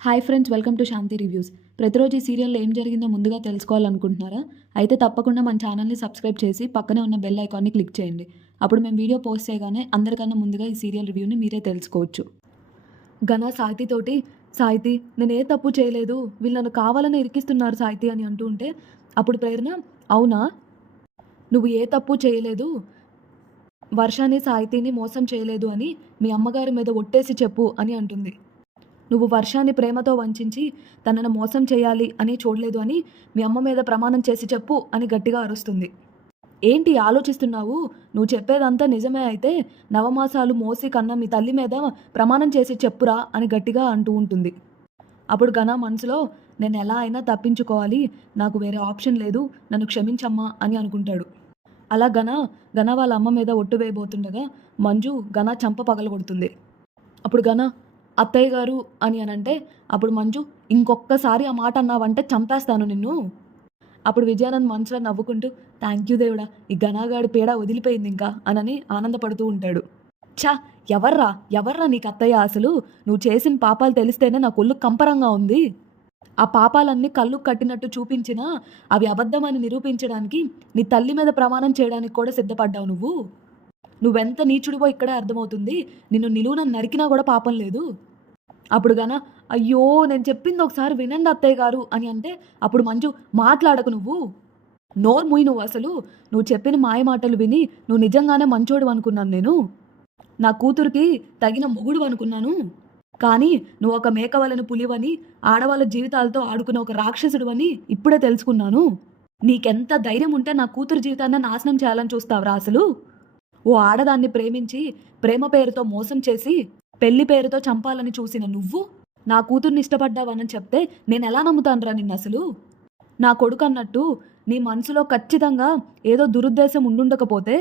Hi friends, welcome to Shanti reviews. ప్రతిరోజు ఈ సీరియల్లో ఏం జరిగిందో ముందుగా తెలుసుకోవాలనుకుంటున్నారా? అయితే తప్పకుండా మన ఛానల్ని సబ్స్క్రైబ్ చేసి పక్కనే ఉన్న బెల్ ఐకాన్ని క్లిక్ చేయండి. అప్పుడు మేము వీడియో పోస్ట్ చేయగానే అందరికన్నా ముందుగా ఈ సీరియల్ రివ్యూని మీరే తెలుసుకోవచ్చు. ఘన సాహితితోటి, సాహితి నేను ఏ తప్పు చేయలేదు, వీళ్ళు నన్ను కావాలని ఇరికిస్తున్నారు సాహితి అని అంటూ ఉంటే అప్పుడు ప్రేరణ, అవునా, నువ్వు ఏ తప్పు చేయలేదు, వర్షాన్ని సాహితిని మోసం చేయలేదు అని మీ అమ్మగారి మీద ఒట్టేసి చెప్పు అని అంటుంది. నువ్వు వర్షాన్ని ప్రేమతో వంచించి తనను మోసం చేయాలి అని చూడలేదు అని మీ అమ్మ మీద ప్రమాణం చేసి చెప్పు అని గట్టిగా అరుస్తుంది. ఏంటి ఆలోచిస్తున్నావు? నువ్వు చెప్పేదంతా నిజమే అయితే నవమాసాలు మోసి కన్న మీ తల్లి మీద ప్రమాణం చేసి చెప్పురా అని గట్టిగా అంటూ ఉంటుంది. అప్పుడు ఘన మనసులో, నేను ఎలా అయినా తప్పించుకోవాలి, నాకు వేరే ఆప్షన్ లేదు, నన్ను క్షమించమ్మా అని అనుకుంటాడు. అలా ఘన వాళ్ళ అమ్మ మీద ఒట్టు వేయబోతుండగా మంజు ఘన చంప పగలగొడుతుంది. అప్పుడు ఘన, అత్తయ్య గారు అని అనంటే అప్పుడు మంజు, ఇంకొక్కసారి ఆ మాట అన్నావంటే చంపేస్తాను నిన్ను. అప్పుడు విజయానంద్ మనసులో నవ్వుకుంటూ, థ్యాంక్ యూ దేవుడా, ఈ ఘనాగాడి పీడ వదిలిపోయింది ఇంకా అనని ఆనందపడుతూ ఉంటాడు. ఛా, ఎవర్రా నీకు అత్తయ్య? అసలు నువ్వు చేసిన పాపాలు తెలిస్తేనే నాకు ఒళ్ళు కంపరంగా ఉంది. ఆ పాపాలన్నీ కళ్ళు కట్టినట్టు చూపించినా అవి అబద్ధమని నిరూపించడానికి నీ తల్లి మీద ప్రమాణం చేయడానికి కూడా సిద్ధపడ్డావు నువ్వు. నువ్వెంత నీచుడివో ఇక్కడే అర్థమవుతుంది. నిన్ను నిలువున నరికినా కూడా పాపం లేదు. అప్పుడు అయ్యో నేను చెప్పింది ఒకసారి వినండి అత్తయ్య గారు అని అంటే అప్పుడు మంజు, మాట్లాడకు, నువ్వు నోరు మూయి, నువ్వు అసలు నువ్వు చెప్పిన మాయ మాటలు విని నువ్వు నిజంగానే మంచోడు అనుకున్నాను, నేను నా కూతురికి తగిన మొగుడు అనుకున్నాను, కానీ నువ్వు ఒక మేకవలని పులివని ఆడవాళ్ళ జీవితాలతో ఆడుకున్న ఒక రాక్షసుడు అని ఇప్పుడే తెలుసుకున్నాను. నీకెంత ధైర్యం ఉంటే నా కూతురు జీవితాన్ని నాశనం చేయాలని చూస్తావురా అసలు? ఓ ఆడదాన్ని ప్రేమించి ప్రేమ పేరుతో మోసం చేసి పెళ్లి పేరుతో చంపాలని చూసిన నువ్వు నా కూతుర్ని ఇష్టపడ్డావని చెప్తే నేను ఎలా నమ్ముతానురా నిన్ను అసలు? నా కొడుకు అన్నట్టు నీ మనసులో ఖచ్చితంగా ఏదో దురుద్దేశం ఉండుండకపోతే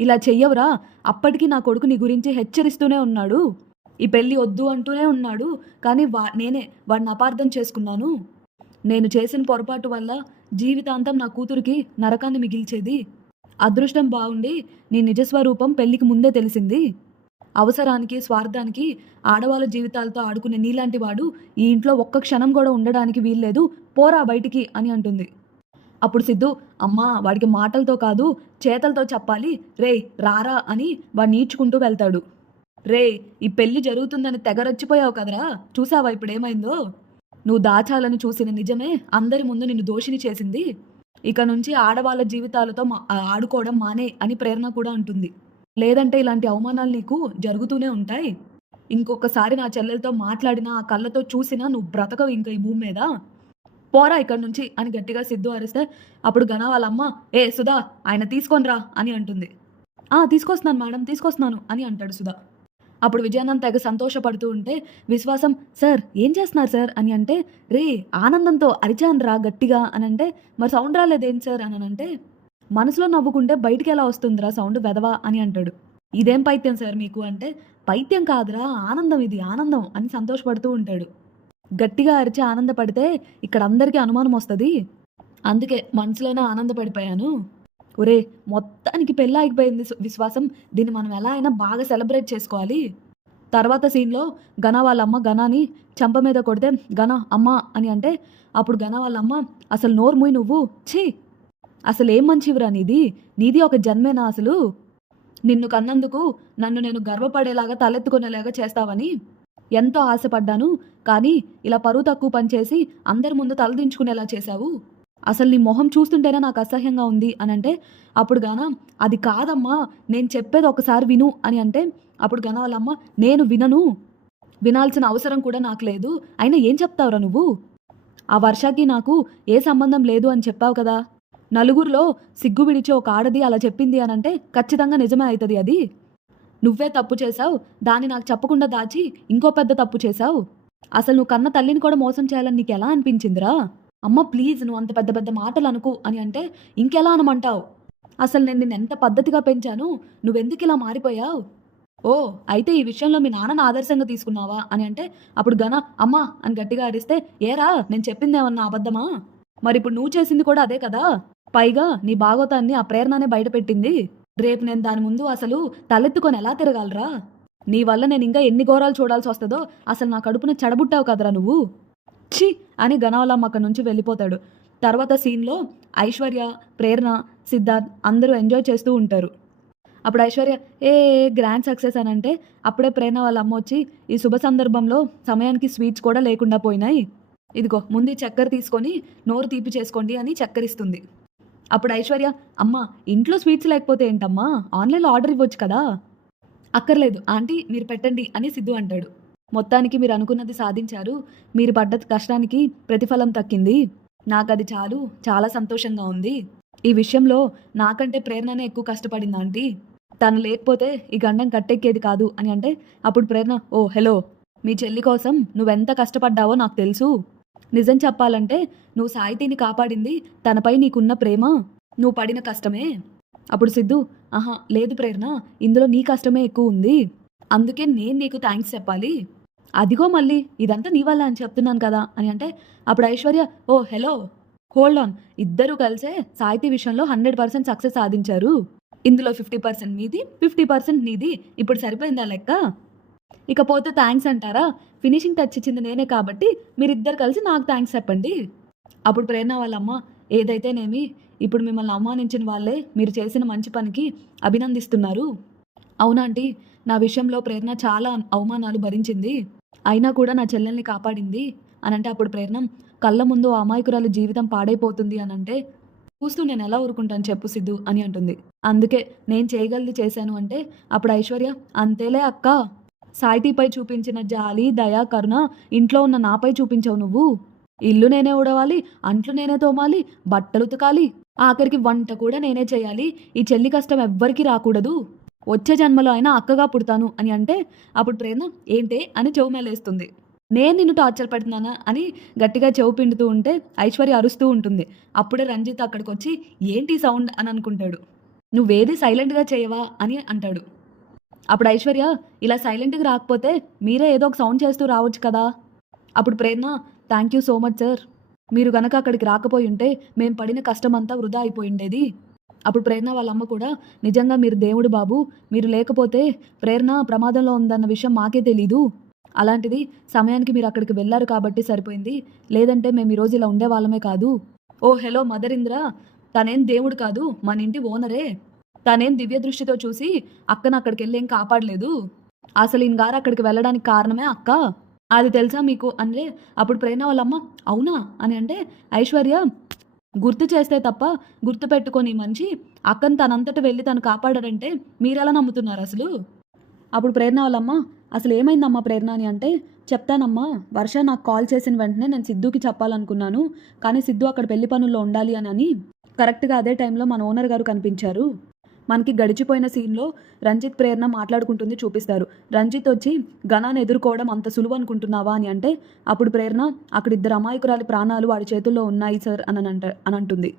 ఇలా చెయ్యవురా. అప్పటికీ నా కొడుకు నీ గురించి హెచ్చరిస్తూనే ఉన్నాడు, ఈ పెళ్ళి వద్దు అంటూనే ఉన్నాడు, కానీ నేనే వాడిని అపార్థం చేసుకున్నాను. నేను చేసిన పొరపాటు వల్ల జీవితాంతం నా కూతురికి నరకాన్ని మిగిల్చేది. అదృష్టం బాగుండి నీ నిజస్వరూపం పెళ్లికి ముందే తెలిసింది. అవసరానికి స్వార్థానికి ఆడవాళ్ళ జీవితాలతో ఆడుకునే నీలాంటి వాడు ఈ ఇంట్లో ఒక్క క్షణం కూడా ఉండడానికి వీల్లేదు, పోరా బయటికి అని అంటుంది. అప్పుడు సిద్ధు, అమ్మా వాడికి మాటలతో కాదు చేతలతో చెప్పాలి, రే రారా అని వాడిని ఈడ్చుకుంటూ వెళ్తాడు. రే, ఈ పెళ్లి జరుగుతుందని తెగరచ్చిపోయావు కదరా, చూసావా ఇప్పుడు ఏమైందో? నువ్వు దాచాలని చూసిన నిజమే అందరి ముందు నిన్ను దోషిని చేసింది. ఇక నుంచి ఆడవాళ్ళ జీవితాలతో ఆడుకోవడం మానే అని ప్రేరణ కూడా అంటుంది. లేదంటే ఇలాంటి అవమానాలు నీకు జరుగుతూనే ఉంటాయి. ఇంకొకసారి నా చెల్లెలతో మాట్లాడినా ఆ కళ్ళతో చూసినా నువ్వు బ్రతకవు ఇంకా ఈ భూమి మీద, పోరా ఇక్కడి నుంచి అని గట్టిగా సిద్ధు అరిస్తే అప్పుడు ఘన వాళ్ళమ్మ, ఏ సుధా ఆయన తీసుకొనిరా అని అంటుంది. తీసుకొస్తున్నాను మేడం, తీసుకొస్తున్నాను అని అంటాడు సుధా. అప్పుడు విజయానంద్ తెగ సంతోషపడుతూ ఉంటే విశ్వాసం, సార్ ఏం చేస్తున్నారు సార్ అని అంటే, రే ఆనందంతో అరిచానురా గట్టిగా అని అంటే, మరి సౌండ్ రాలేదేంటి సార్ అని అంటే, మనసులో నవ్వుకుంటే బయటికి ఎలా వస్తుందిరా సౌండ్ వెదవా అని అంటాడు. ఇదేం పైత్యం సార్ మీకు అంటే, పైత్యం కాదురా ఆనందం, ఇది ఆనందం అని సంతోషపడుతూ ఉంటాడు. గట్టిగా అరిచి ఆనందపడితే ఇక్కడ అందరికీ అనుమానం వస్తుంది, అందుకే మనసులోనే ఆనందపడిపోయాను. ఒరే మొత్తానికి పెళ్ళి ఆగిపోయింది విశ్వాసం, దీన్ని మనం ఎలా అయినా బాగా సెలబ్రేట్ చేసుకోవాలి. తర్వాత సీన్లో ఘన వాళ్ళమ్మ ఘనాని చంప మీద కొడితే ఘన అమ్మ అని అంటే అప్పుడు ఘన వాళ్ళమ్మ, అసలు నోరు మూయి నువ్వు, ఛీ అసలు ఏం మంచివిరా నీది ఒక జన్మేనా అసలు? నిన్ను కన్నందుకు నన్ను నేను గర్వపడేలాగా తలెత్తుకునేలాగా చేస్తావని ఎంతో ఆశపడ్డాను, కానీ ఇలా పరువు తక్కువ పనిచేసి అందరి ముందు తలదించుకునేలా చేశావు. అసలు నీ మొహం చూస్తుంటేనే నాకు అసహ్యంగా ఉంది అని అంటే అప్పుడు ఘన, అది కాదమ్మా నేను చెప్పేది ఒకసారి విను అని అంటే అప్పుడు ఘన వాళ్ళమ్మ, నేను వినను, వినాల్సిన అవసరం కూడా నాకు లేదు, అయినా ఏం చెప్తావురా నువ్వు? ఆ వర్షాకి నాకు ఏ సంబంధం లేదు అని చెప్పావు కదా, నలుగురిలో సిగ్గు విడిచి ఒక ఆడది అలా చెప్పింది అని అంటే ఖచ్చితంగా నిజమే అవుతుంది అది. నువ్వే తప్పు చేశావు, దాన్ని నాకు చెప్పకుండా దాచి ఇంకో పెద్ద తప్పు చేశావు. అసలు నువ్వు కన్న తల్లిని కూడా మోసం చేయాలని నీకు ఎలా అనిపించిందిరా? అమ్మ ప్లీజ్ నువ్వు అంత పెద్ద పెద్ద మాటలు అనుకు అని అంటే ఇంకెలా అనమంటావు? అసలు నేను నిన్ను ఎంత పద్ధతిగా పెంచాను, నువ్వెందుకు ఇలా మారిపోయావు? ఓ అయితే ఈ విషయంలో మీ నాన్నను ఆదర్శంగా తీసుకున్నావా అని అంటే అప్పుడు ఘన అమ్మ అని గట్టిగా అరిస్తే, ఏరా నేను చెప్పిందేమన్నా అబద్ధమా? మరి ఇప్పుడు నువ్వు చేసింది కూడా అదే కదా, పైగా నీ భాగవతాన్ని ఆ ప్రేరణనే బయటపెట్టింది. రేపు నేను దాని ముందు అసలు తలెత్తుకొని ఎలా తిరగాలరా? నీ వల్ల నేను ఇంకా ఎన్ని ఘోరాలు చూడాల్సి వస్తుందో అసలు నా కడుపున చెడబుట్టావు కదరా నువ్వు. ఛీ అని గణవలమ్మ అక్కడి నుంచి వెళ్ళిపోతాడు. తర్వాత సీన్లో ఐశ్వర్య, ప్రేరణ, సిద్ధార్థ్ అందరూ ఎంజాయ్ చేస్తూ ఉంటారు. అప్పుడు ఐశ్వర్య ఏ గ్రాండ్ సక్సెస్ అని అంటే అప్పుడే ప్రేరణ వాళ్ళ అమ్మ వచ్చి ఈ శుభ సందర్భంలో సమయానికి స్వీట్స్ కూడా లేకుండా పోయినాయి, ఇదిగో ముందు చక్కెర తీసుకొని నోరు తీపి చేసుకోండి అని చక్కెర ఇస్తుంది. అప్పుడు ఐశ్వర్య అమ్మ ఇంట్లో స్వీట్స్ లేకపోతే ఏంటమ్మా, ఆన్లైన్లో ఆర్డర్ ఇవ్వచ్చు కదా. అక్కర్లేదు ఆంటీ మీరు పెట్టండి అని సిద్ధు అంటాడు. మొత్తానికి మీరు అనుకున్నది సాధించారు, మీరు పడ్డ కష్టానికి ప్రతిఫలం దక్కింది, నాకు అది చాలు, చాలా సంతోషంగా ఉంది. ఈ విషయంలో నాకంటే ప్రేరణనే ఎక్కువ కష్టపడింది ఆంటీ, తను లేకపోతే ఈ గండం కట్టెక్కేది కాదు అని అంటే అప్పుడు ప్రేరణ ఓ హలో, మీ చెల్లి కోసం నువ్వెంత కష్టపడ్డావో నాకు తెలుసు. నిజం చెప్పాలంటే నువ్వు సాహితీని కాపాడింది తనపై నీకున్న ప్రేమ, నువ్వు పడిన కష్టమే. అప్పుడు సిద్ధు ఆహా లేదు ప్రేరణ, ఇందులో నీ కష్టమే ఎక్కువ ఉంది, అందుకే నేను నీకు థ్యాంక్స్ చెప్పాలి. అదిగో మళ్ళీ ఇదంతా నీ వల్ల అని చెప్తున్నాను కదా అని అంటే అప్పుడు ఐశ్వర్య ఓ హలో హోల్డ్ ఆన్, ఇద్దరూ కలిసే సాహితీ విషయంలో 100% సక్సెస్ సాధించారు, ఇందులో 50% మీది 50% నీది, ఇప్పుడు సరిపోయిందా లెక్క. ఇకపోతే థ్యాంక్స్ అంటారా, ఫినిషింగ్ టచ్ ఇచ్చింది నేనే కాబట్టి మీరిద్దరు కలిసి నాకు థ్యాంక్స్ చెప్పండి. అప్పుడు ప్రేరణ వాళ్ళమ్మ ఏదైతేనేమి ఇప్పుడు మిమ్మల్ని అవమానించిన వాళ్ళే మీరు చేసిన మంచి పనికి అభినందిస్తున్నారు. అవునా ఆంటీ, నా విషయంలో ప్రేరణ చాలా అవమానాలు భరించింది, అయినా కూడా నా చెల్లెల్ని కాపాడింది అని అంటే అప్పుడు ప్రేరణ కళ్ళ ముందు అమాయకురాలు జీవితం పాడైపోతుంది అని అంటే చూస్తూ నేను ఎలా ఊరుకుంటాను చెప్పు సిద్ధు అని అంటుంది. అందుకే నేను చేయగలిది చేశాను అంటే అప్పుడు ఐశ్వర్య అంతేలే అక్క, సాహితీపై చూపించిన జాలి దయ కరుణ ఇంట్లో ఉన్న నాపై చూపించావు నువ్వు. ఇల్లు నేనే ఊడవాలి, అంట్లు నేనే తోమాలి, బట్టలు ఉతకాలి, ఆఖరికి వంట కూడా నేనే చేయాలి, ఈ చెల్లి కష్టం ఎవ్వరికీ రాకూడదు, వచ్చే జన్మలో అయినా అక్కగా పుడతాను అని అంటే అప్పుడు ప్రేరణ ఏంటే అని చెవు మేలేస్తుంది. నేను నిన్ను టార్చర్ పెడుతున్నానా అని గట్టిగా చెవు పిండుతూ ఉంటే ఐశ్వర్య అరుస్తూ ఉంటుంది. అప్పుడే రంజిత్ అక్కడికి వచ్చి ఏంటి సౌండ్ అని అనుకుంటాడు. నువ్వేది సైలెంట్గా చేయవా అని అంటాడు. అప్పుడు ఐశ్వర్య ఇలా సైలెంట్గా రాకపోతే మీరే ఏదో ఒక సౌండ్ చేస్తూ రావచ్చు కదా. అప్పుడు Prerana thank you so much sir, మీరు గనక అక్కడికి రాకపోయి ఉంటే మేము పడిన కష్టం అంతా వృధా అయిపోయిండేది. అప్పుడు ప్రేరణ వాళ్ళ అమ్మ కూడా నిజంగా మీరు దేవుడు బాబు, మీరు లేకపోతే ప్రేరణ ప్రమాదంలో ఉందన్న విషయం మాకే తెలీదు, అలాంటిది సమయానికి మీరు అక్కడికి వెళ్ళారు కాబట్టి సరిపోయింది, లేదంటే మేము ఈరోజు ఇలా ఉండేవాళ్ళమే కాదు. ఓ హలో మదరింద్ర, తనేం దేవుడు కాదు మన ఇంటి ఓనరే, తనేం దివ్య దృష్టితో చూసి అక్కను అక్కడికి వెళ్ళేం కాపాడలేదు, అసలు ఈయన గారు అక్కడికి వెళ్ళడానికి కారణమే అక్క, అది తెలుసా మీకు అంటే అప్పుడు ప్రేరణ వాళ్ళమ్మ అవునా అని అంటే ఐశ్వర్య గుర్తు చేస్తే తప్ప గుర్తు పెట్టుకొని మంచి అక్కను తనంతట వెళ్ళి తను కాపాడారంటే మీరెలా నమ్ముతున్నారు అసలు. అప్పుడు ప్రేరణ వాళ్ళమ్మ అసలు ఏమైందమ్మా ప్రేరణ అని అంటే చెప్తానమ్మా, వర్ష నాకు కాల్ చేసిన వెంటనే నేను సిద్ధుకి చెప్పాలనుకున్నాను, కానీ సిద్ధు అక్కడ పెళ్లి పనుల్లో ఉండాలి అని కరెక్ట్గా అదే టైంలో మన ఓనర్ గారు కనిపించారు. మనకి గడిచిపోయిన సీన్లో రంజిత్ ప్రేరణ మాట్లాడుకుంటుంది చూపిస్తారు. రంజిత్ వచ్చి గణాన్ని ఎదుర్కోవడం అంత సులువు అనుకుంటున్నావా అని అంటే అప్పుడు ప్రేరణ అక్కడ ఇద్దరు అమాయకురాలి ప్రాణాలు వాడి చేతుల్లో ఉన్నాయి సార్ అని అంటుంది.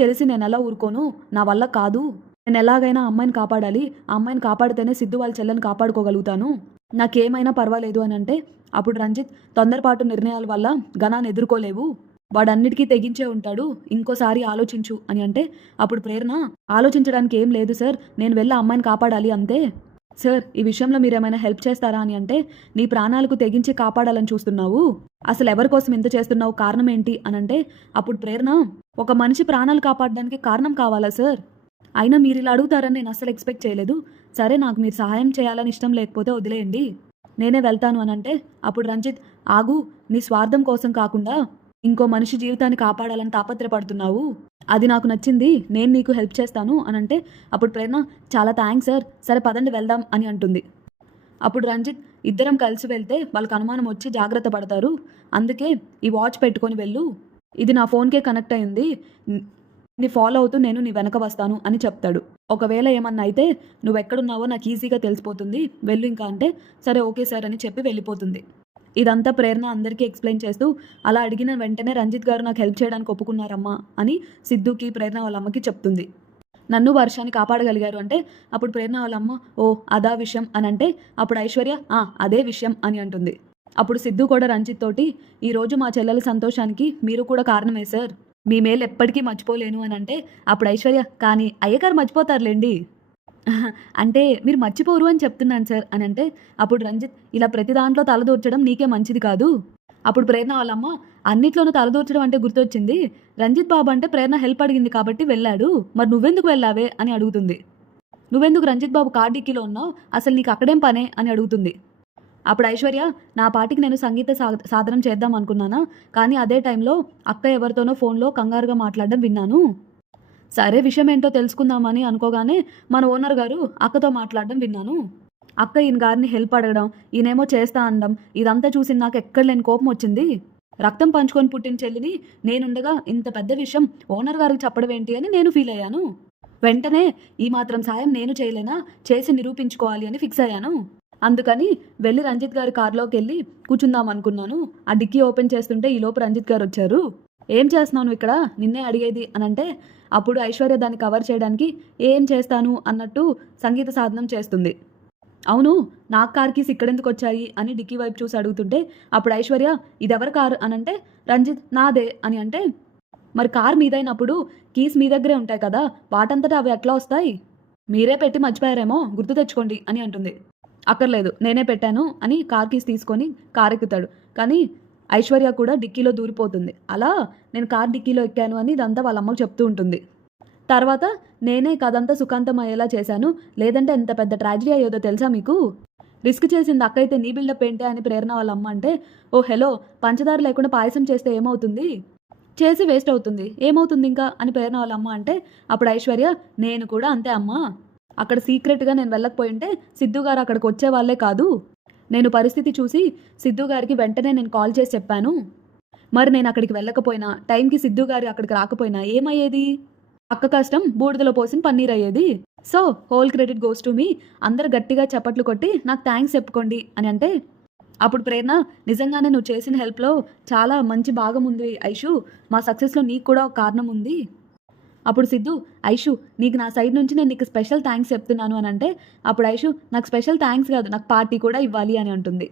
తెలిసి నేను ఎలా ఊరుకోను, నా వల్ల కాదు, నేను ఎలాగైనా అమ్మాయిని కాపాడాలి, ఆ అమ్మాయిని కాపాడితేనే సిద్ధు వాళ్ళ చెల్లెని కాపాడుకోగలుగుతాను, నాకేమైనా పర్వాలేదు అని అంటే అప్పుడు రంజిత్ తొందరపాటు నిర్ణయాల వల్ల గణాన్ని ఎదుర్కోలేవు, వాడన్నిటికీ తెగించే ఉంటాడు, ఇంకోసారి ఆలోచించు అని అంటే అప్పుడు ప్రేరణ ఆలోచించడానికి ఏం లేదు సార్, నేను వెళ్ళి అమ్మాయిని కాపాడాలి అంతే. సార్ ఈ విషయంలో మీరేమైనా హెల్ప్ చేస్తారా అని అంటే నీ ప్రాణాలకు తెగించి కాపాడాలని చూస్తున్నావు, అసలు ఎవరి కోసం ఇంత చేస్తున్నావు, కారణం ఏంటి అని అంటే అప్పుడు ప్రేరణ ఒక మనిషి ప్రాణాలు కాపాడడానికి కారణం కావాలా సార్, అయినా మీరు ఇలా అడుగుతారని నేను అసలు ఎక్స్పెక్ట్ చేయలేదు, సరే నాకు మీరు సహాయం చేయాలని ఇష్టం లేకపోతే వదిలేయండి, నేనే వెళ్తాను అని అంటే అప్పుడు రంజిత్ ఆగు, నీ స్వార్థం కోసం కాకుండా ఇంకో మనిషి జీవితాన్ని కాపాడాలని తాపత్రపడుతున్నావు, అది నాకు నచ్చింది, నేను నీకు హెల్ప్ చేస్తాను అని అంటే అప్పుడు ప్రేరణ చాలా థ్యాంక్స్ సార్, సరే పదండి వెళ్దాం అని అంటుంది. అప్పుడు రంజిత్ ఇద్దరం కలిసి వెళ్తే వాళ్ళకి అనుమానం వచ్చి జాగ్రత్త పడతారు, అందుకే ఈ వాచ్ పెట్టుకొని వెళ్ళు, ఇది నా ఫోన్కే కనెక్ట్ అయింది, నీ ఫాలో అవుతూ నేను నీ వెనక వస్తాను అని చెప్తాడు. ఒకవేళ ఏమన్నా అయితే నువ్వెక్కడున్నావో నాకు ఈజీగా తెలిసిపోతుంది, వెళ్ళు ఇంకా అంటే సరే ఓకే సార్ అని చెప్పి వెళ్ళిపోతుంది. ఇదంతా ప్రేరణ అందరికీ ఎక్స్ప్లెయిన్ చేస్తూ అలా అడిగిన వెంటనే రంజిత్ గారు నాకు హెల్ప్ చేయడానికి ఒప్పుకున్నారమ్మా అని సిద్ధుకి ప్రేరణ వాళ్ళ అమ్మకి చెప్తుంది. నన్ను వర్షాన్ని కాపాడగలిగారు అంటే అప్పుడు ప్రేరణ వాళ్ళమ్మ ఓ అదా విషయం అని అంటే అప్పుడు ఐశ్వర్య అదే విషయం అని అంటుంది. అప్పుడు సిద్ధు కూడా రంజిత్ తోటి ఈరోజు మా చెల్లెల సంతోషానికి మీరు కూడా కారణమే సార్, మీ మేలు ఎప్పటికీ మర్చిపోలేను అని అంటే అప్పుడు ఐశ్వర్య కానీ అయ్యగారు మర్చిపోతారులేండి అంటే మీరు మర్చిపోరు అని చెప్తున్నాను సార్ అని అంటే, అప్పుడు రంజిత్ ఇలా ప్రతి దాంట్లో తలదూర్చడం నీకే మంచిది కాదు. అప్పుడు ప్రేరణ వాళ్ళమ్మ అన్నిట్లోనూ తలదూర్చడం అంటే గుర్తొచ్చింది. రంజిత్ బాబు అంటే ప్రేరణ హెల్ప్ అడిగింది కాబట్టి వెళ్ళాడు. మరి నువ్వెందుకు వెళ్ళావే అని అడుగుతుంది. నువ్వెందుకు రంజిత్ బాబు కార్ డిక్కీలో ఉన్నావు? అసలు నీకు అక్కడేం పనే అని అడుగుతుంది. అప్పుడు ఐశ్వర్య నా పాటికి నేను సంగీత సాధనం చేద్దాం అనుకున్నానా, కానీ అదే టైంలో అక్క ఎవరితోనో ఫోన్లో కంగారుగా మాట్లాడడం విన్నాను. సరే విషయం ఏంటో తెలుసుకుందామని అనుకోగానే మన ఓనర్ గారు అక్కతో మాట్లాడడం విన్నాను. అక్క ఈయన గారిని హెల్ప్ అడగడం, ఈయనేమో చేస్తా అనడం, ఇదంతా చూసి నాకు ఎక్కడ లేని కోపం వచ్చింది. రక్తం పంచుకొని పుట్టిన చెల్లిని నేనుండగా ఇంత పెద్ద విషయం ఓనర్ గారికి చెప్పడం ఏంటి అని నేను ఫీల్ అయ్యాను. వెంటనే ఈ మాత్రం సాయం నేను చేయలేనా, చేసి నిరూపించుకోవాలి అని ఫిక్స్ అయ్యాను. అందుకని వెళ్ళి రంజిత్ గారి కారులోకి వెళ్ళి కూర్చుందాం అనుకున్నాను. ఆ డిక్కీ ఓపెన్ చేస్తుంటే ఈలోపు రంజిత్ గారు వచ్చారు. ఏం చేస్తున్నావు ఇక్కడ, నిన్నే అడిగేది అని అంటే, అప్పుడు ఐశ్వర్య దాన్ని కవర్ చేయడానికి ఏం చేస్తాను అన్నట్టు సంగీత సాధనం చేస్తుంది. అవును, నా కార్ కీస్ ఇక్కడెందుకు వచ్చాయి అని డిక్కీ వైపు చూసి అడుగుతుంటే, అప్పుడు ఐశ్వర్య ఇదెవరి కారు అని అంటే, రంజిత్ నాదే అని అంటే, మరి కార్ మీదైనప్పుడు కీస్ మీ దగ్గరే ఉంటాయి కదా, వాటంతటా అవి ఎట్లా వస్తాయి? మీరే పెట్టి మర్చిపోయారేమో, గుర్తు తెచ్చుకోండి అని అంటుంది. అక్కర్లేదు నేనే పెట్టాను అని కార్ కీస్ తీసుకొని కార్ ఎక్కుతాడు. కానీ ఐశ్వర్య కూడా డిక్కీలో దూరిపోతుంది. అలా నేను కార్ డిక్కీలో ఎక్కాను అని ఇదంతా వాళ్ళ అమ్మకు చెప్తూ ఉంటుంది. తర్వాత నేనే కథంతా సుఖాంతం అయ్యేలా చేశాను, లేదంటే ఎంత పెద్ద ట్రాజడీ అయ్యేదో తెలుసా మీకు? రిస్క్ చేసింది అక్క అయితే నీ బిల్డప్ ఏంటే అని ప్రేరణ వాళ్ళ అమ్మ అంటే, ఓ హలో, పంచదార లేకుండా పాయసం చేస్తే ఏమవుతుంది? చేసి వేస్ట్ అవుతుంది, ఏమవుతుంది ఇంకా అని ప్రేరణ వాళ్ళ అమ్మ అంటే, అప్పుడు ఐశ్వర్య నేను కూడా అంతే అమ్మా. అక్కడ సీక్రెట్గా నేను వెళ్ళకపోయింటే సిద్ధు గారు అక్కడికి వచ్చే వాళ్ళే కాదు. నేను పరిస్థితి చూసి సిద్ధు గారికి వెంటనే నేను కాల్ చేసి చెప్పాను. మరి నేను అక్కడికి వెళ్ళకపోయినా, టైంకి సిద్ధు గారు అక్కడికి రాకపోయినా ఏమయ్యేది? అక్క కష్టం బూడిదలో పోసిన పన్నీర్ అయ్యేది. So whole credit goes to మీ. అందరు గట్టిగా చప్పట్లు కొట్టి నాకు థ్యాంక్స్ చెప్పుకోండి అని అంటే, అప్పుడు ప్రేరణ నిజంగానే నువ్వు చేసిన హెల్ప్లో చాలా మంచి భాగం ఉంది ఐషు, మా సక్సెస్లో నీకు కూడా ఒక కారణం ఉంది. అప్పుడు సిద్ధు ఐషు నీకు నా సైడ్ నుంచి నేను నీకు స్పెషల్ థ్యాంక్స్ చెప్తున్నాను అని అంటే, అప్పుడు ఐషు నాకు స్పెషల్ థ్యాంక్స్ కాదు, నాకు పార్టీ కూడా ఇవ్వాలి అని అంటుంది.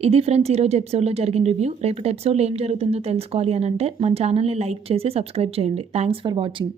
ఇది ఫ్రెండ్స్ ఈరోజు ఎపిసోడ్లో జరిగిన రివ్యూ. రేపటి ఎపిసోడ్లో ఏం జరుగుతుందో తెలుసుకోవాలి అని అంటే మన ఛానల్ని లైక్ చేసి సబ్స్క్రైబ్ చేయండి. Thanks for watching.